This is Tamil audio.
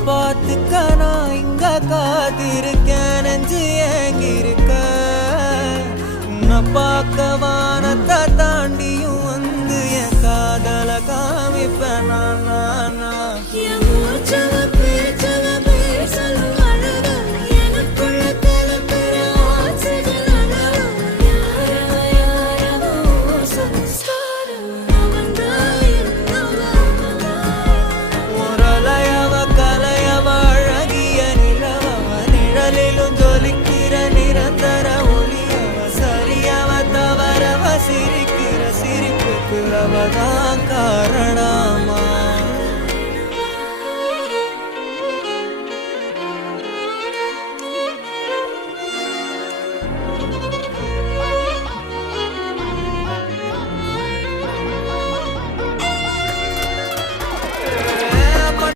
பார்த்துக்க நான் இங்க காத்திருக்கேன் நெஞ்சு ஏங்கிருக்க உன்னை பார்க்க வானத்தை தாண்டியும் வந்து என் காதல காமிப்பேன் நான் சிரிக்கிற சிரிப்புக்கு அவதான்